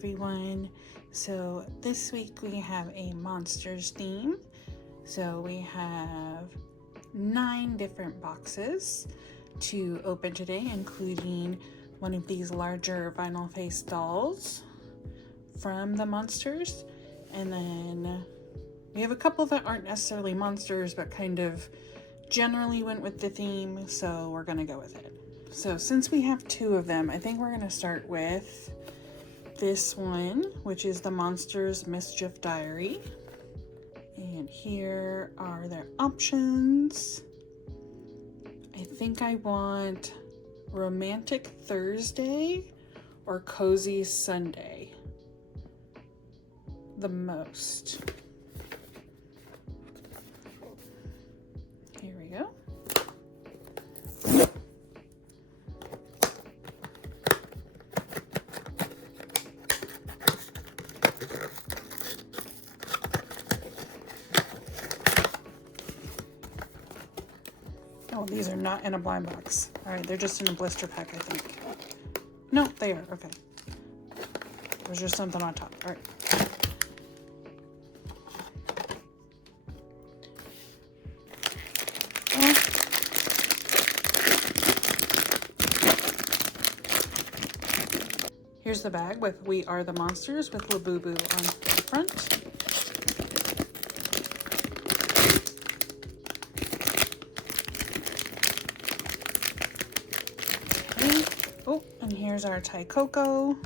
everyone. So this week we have a monsters theme. So we have 9 different boxes to open today, including one of these larger vinyl face dolls from the monsters. And then we have a couple that aren't necessarily monsters, but kind of generally went with the theme, so we're gonna go with it. So since we have 2 of them, I think we're gonna start with this one, which is the Monsters Mischief Diary. And here are their options. I think I want Romantic Thursday or Cozy Sunday the most. Here we go. Oh, these are not in a blind box. All right, they're just in a blister pack, I think. No, they are. Okay. There's just something on top. All right. Here's the bag with We Are the Monsters with Labubu on the front. Okay. Oh, and here's our Thai Cocoa.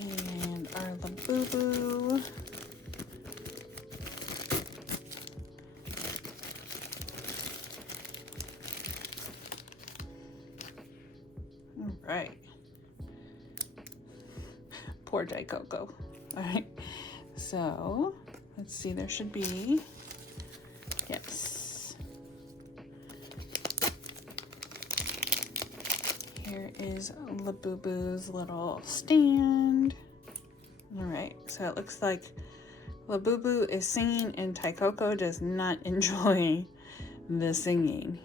And our Labubu. Right. Poor Thai Cocoa. All right. So let's see. There should be. Yes. Here is Labubu's little stand. All right. So it looks like Labubu is singing and Thai Cocoa does not enjoy the singing.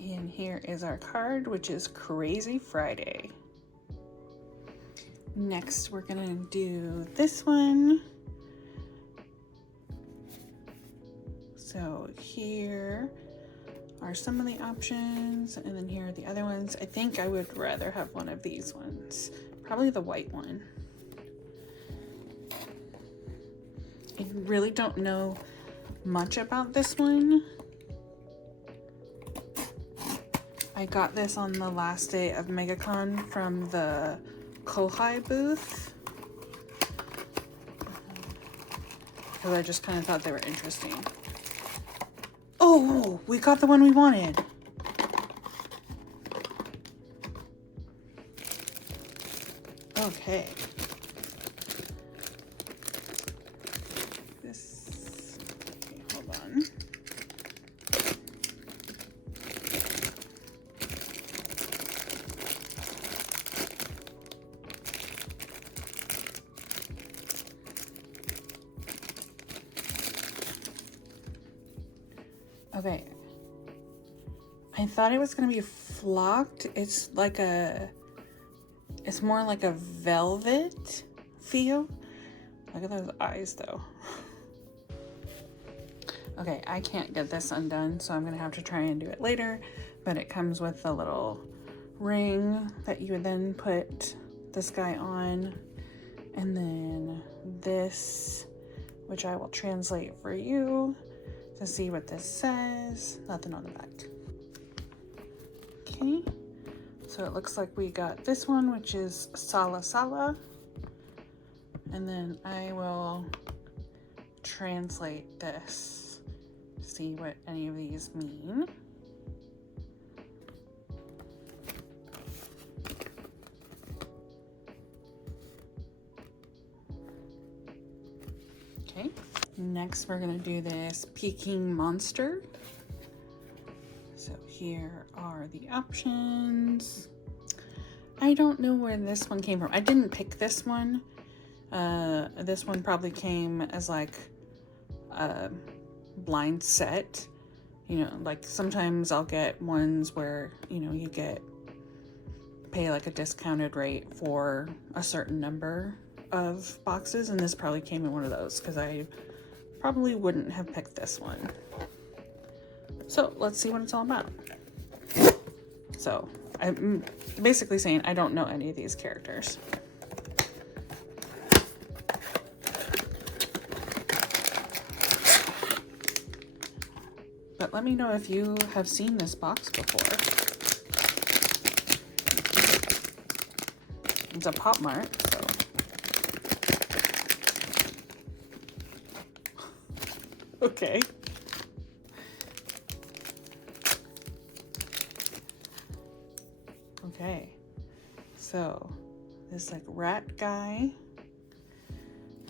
And here is our card, which is Crazy Friday. Next, we're gonna do this one. So here are some of the options, and then here are the other ones. I think I would rather have one of these ones, probably the white one. I really don't know much about this one. I got this on the last day of Macaron from the Kohai booth. Because I just kind of thought they were interesting. Oh, we got the one we wanted. Okay. Okay, hold on. Okay, I thought it was gonna be flocked. It's more like a velvet feel. Look at those eyes though. Okay, I can't get this undone, so I'm gonna have to try and do it later, but it comes with a little ring that you would then put this guy on, and then this, which I will translate for you to see what this says. Nothing on the back. Okay, so it looks like we got this one, which is Sala Sala, and then I will translate this, see what any of these mean. Okay, next we're gonna do this Peking monster. So here are the options. I don't know where this one came from. I didn't pick this one. This one probably came as like a blind set. You know, like sometimes I'll get ones where, you know, you get pay like a discounted rate for a certain number of boxes, and this probably came in one of those because I probably wouldn't have picked this one. So let's see what it's all about. So I'm basically saying I don't know any of these characters. But let me know if you have seen this box before. It's a Pop Mart, so. Okay. Okay. So, this like rat guy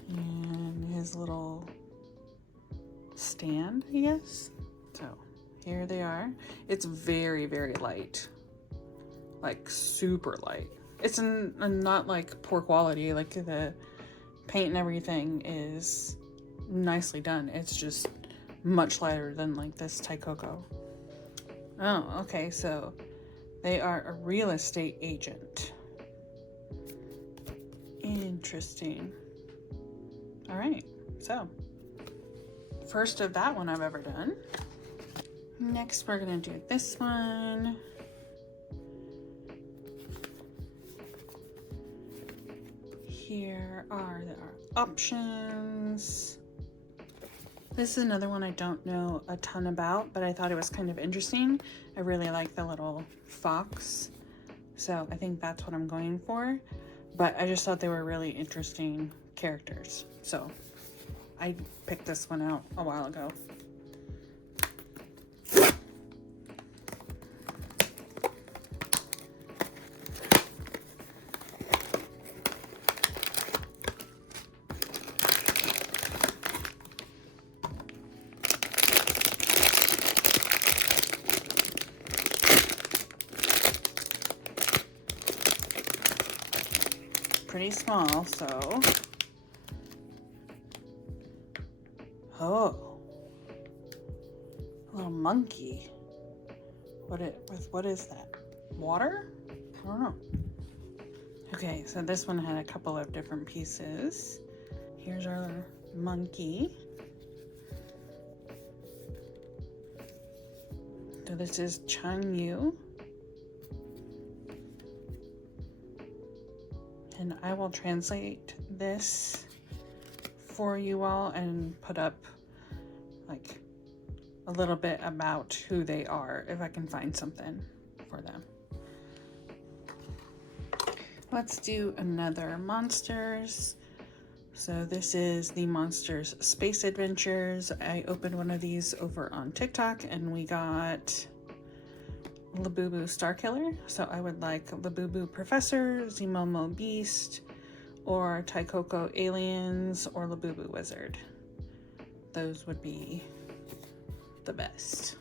and his little stand, I guess. So, here they are. It's very, very light. Like super light. It's not like poor quality, like the paint and everything is nicely done. It's just much lighter than like this Taikoko. Oh, okay, so they are a real estate agent. Interesting. All right, so first of that one I've ever done. Next we're gonna do this one. Here are our options. This is another one I don't know a ton about, but I thought it was kind of interesting. I really like the little fox, so I think that's what I'm going for. But I just thought they were really interesting characters, so I picked this one out a while ago. Pretty small, so. Oh, a little monkey. What is that? Water? I don't know. Okay, so this one had a couple of different pieces. Here's our monkey. So this is Chang Yu. And I will translate this for you all and put up like a little bit about who they are if I can find something for them. Let's do another Monsters. So this is the Monsters Space Adventures. I opened one of these over on TikTok and we got Labubu Starkiller, so I would like Labubu Professor, Zimomo Beast, or Taikoko Aliens, or Labubu Wizard. Those would be the best.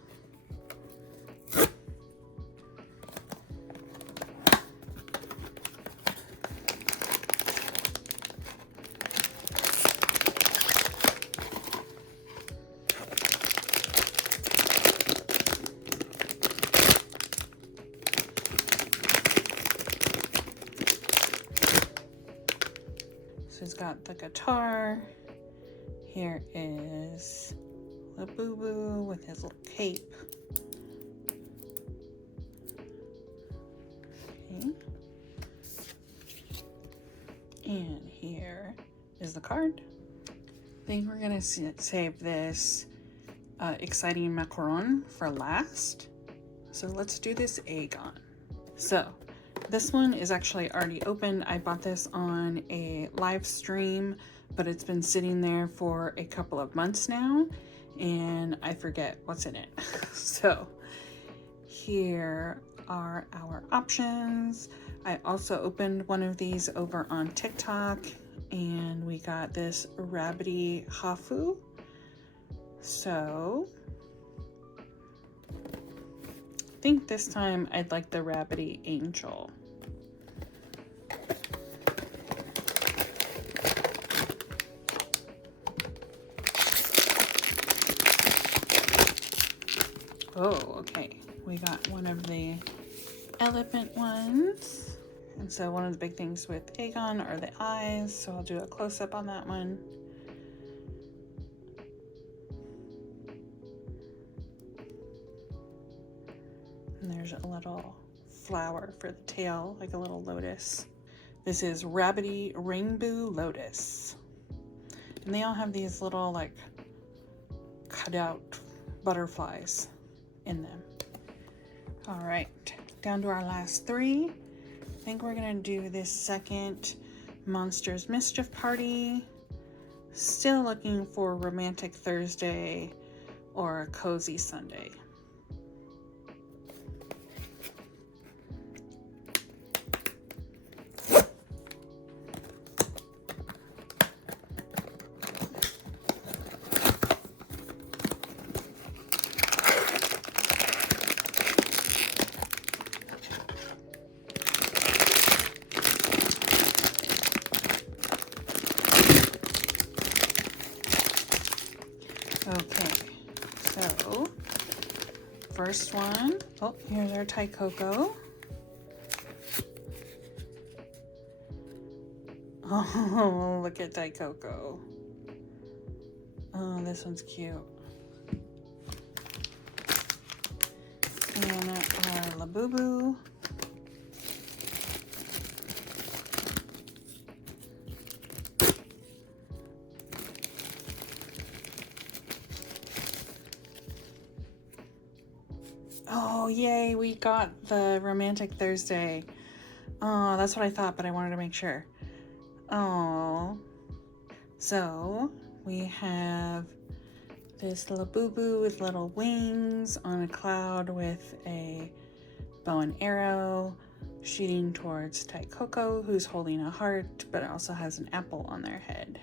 He's got the guitar. Here is Labubu with his little cape. Okay. And here is the card. I think we're gonna save this exciting Macaron for last. So let's do this Aegon. So this one is actually already open. I bought this on a live stream, but it's been sitting there for a couple of months now, and I forget what's in it. So here are our options. I also opened one of these over on TikTok, and we got this Rabbity Hafu. So I think this time I'd like the Rabbity Angel. Oh, okay. We got one of the elephant ones. And so one of the big things with Aegon are the eyes, so I'll do a close-up on that one. And there's a little flower for the tail, like a little lotus. This is Rabbity Rainbow Lotus. And they all have these little like cut out butterflies in them. All right, down to our last three. I think we're gonna do this second Monsters Mischief Party. Still looking for Romantic Thursday or a Cozy Sunday. Okay, so first one, oh, here's our Thai Cocoa. Oh, look at Thai Cocoa. Oh, this one's cute. And our Labubu. Oh, yay, we got the Romantic Thursday. Oh, that's what I thought, but I wanted to make sure. Oh, so we have this little boo-boo with little wings on a cloud with a bow and arrow shooting towards Thai Cocoa, who's holding a heart, but also has an apple on their head.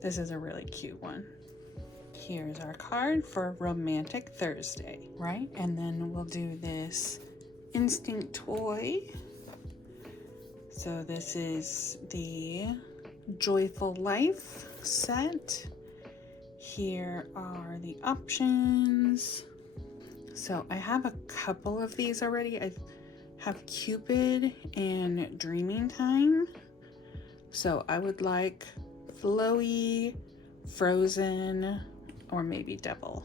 This is a really cute one. Here's our card for Romantic Thursday, right? And then we'll do this Instinctoy. So this is the Joyful Life set. Here are the options. So I have a couple of these already. I have Cupid and Dreaming Time. So I would like Flowy, Frozen, or maybe Devil.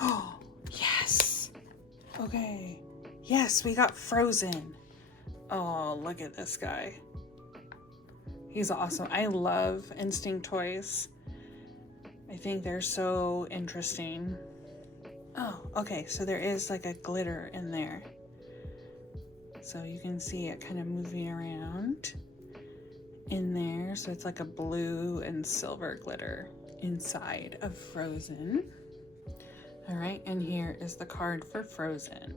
Oh, yes. Okay. Yes, we got Frozen. Oh, look at this guy. He's awesome. I love Instinctoys. I think they're so interesting. Oh, okay, so there is like a glitter in there. So you can see it kind of moving around in there. So it's like a blue and silver glitter inside of Frozen. All right, and here is the card for Frozen.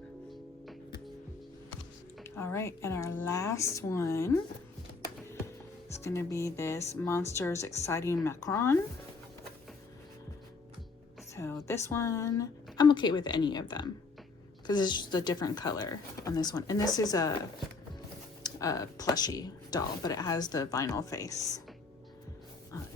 All right, and our last one is gonna be this Monsters Exciting Macaron. So this one, I'm okay with any of them because it's just a different color on this one. And this is a plushie doll, but it has the vinyl face on it.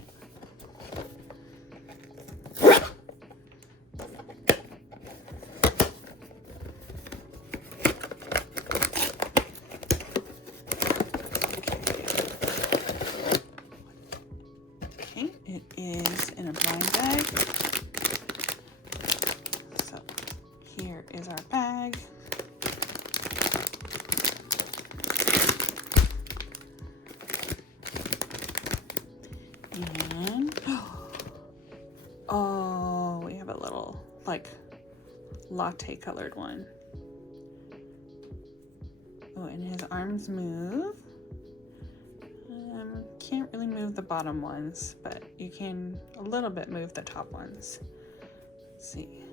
It is in a blind bag. So here is our bag. And oh, we have a little like latte colored one. Oh, and his arms move. Can't really move the bottom ones, but you can a little bit move the top ones. Let's see.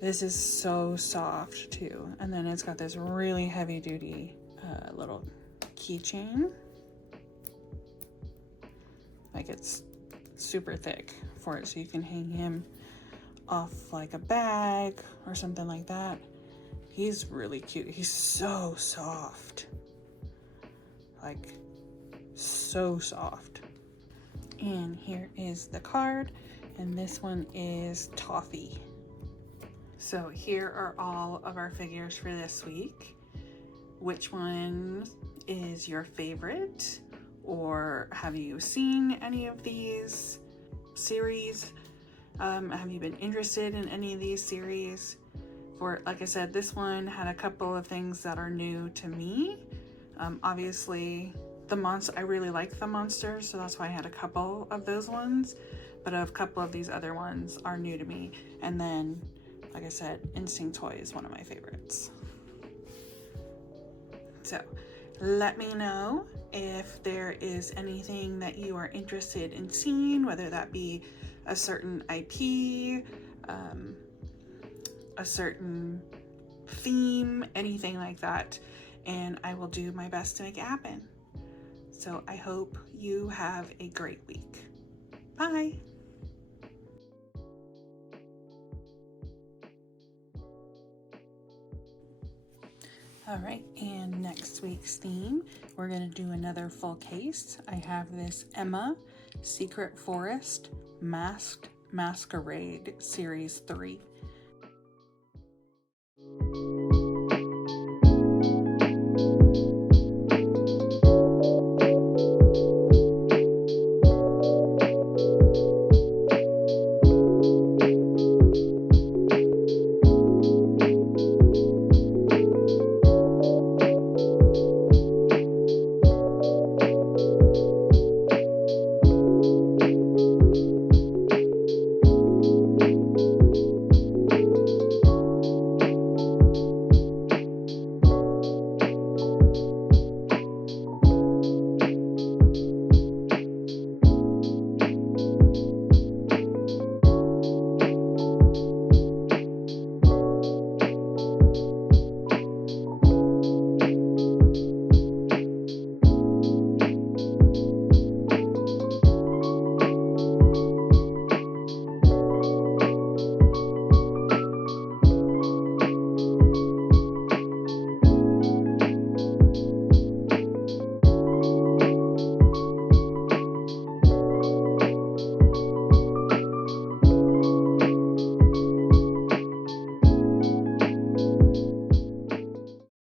This is so soft too. And then it's got this really heavy duty little keychain. Like it's super thick for it, so you can hang him off like a bag or something like that. He's really cute. He's so soft, like so soft. And here is the card, and this one is Toffee. So here are all of our figures for this week. Which one is your favorite, or have you seen any of these series? Have you been interested in any of these series? For, like I said, this one had a couple of things that are new to me. Obviously, I really like the monsters, so that's why I had a couple of those ones, but a couple of these other ones are new to me. And then, like I said, Instinctoy is one of my favorites. So let me know if there is anything that you are interested in seeing, whether that be a certain IP, a certain theme, anything like that, and I will do my best to make it happen. So I hope you have a great week. Bye. All right, and next week's theme, we're gonna do another full case. I have this Emma Secret Forest Masked Masquerade Series 3.